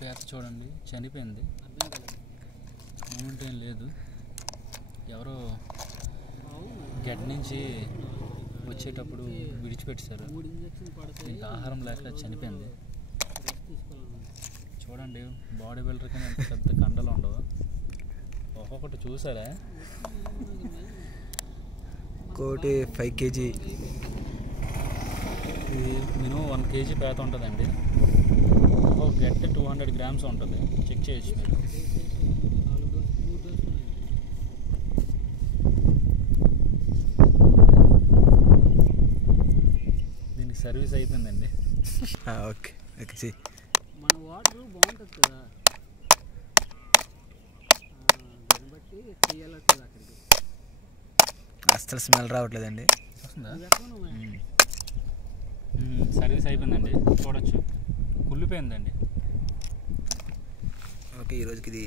పేత చూడండి చనిపోయింది, మూమెంట్ ఏం లేదు. ఎవరో గడ్డి నుంచి వచ్చేటప్పుడు విడిచిపెట్టారు, ఇంకా ఆహారం లేక చనిపోయింది. చూడండి బాడీ బిల్డర్ కానీ అంత పెద్ద కండలు ఉండవు. ఒక్కొక్కటి చూసారా, కోటి 5 kg, ఇది మినిమం 1 kg పేత ఉంటుందండి. ఒక గట్టి 200 grams ఉంటుంది, చెక్ చేయొచ్చు మీరు. దీనికి సర్వీస్ అయిపోయిందండి. Okay okay. మన వాటర్ బాగుంటుంది కదా, దాన్ని బట్టి తీయాలట్లేదు. అక్కడికి అస్సలు స్మెల్ రావట్లేదండి. వస్తుందా? సర్వీస్ అయిపోయిందండి, చూడొచ్చు, కుళ్ళిపోయిందండి. ఓకే, ఈరోజుకి ఇది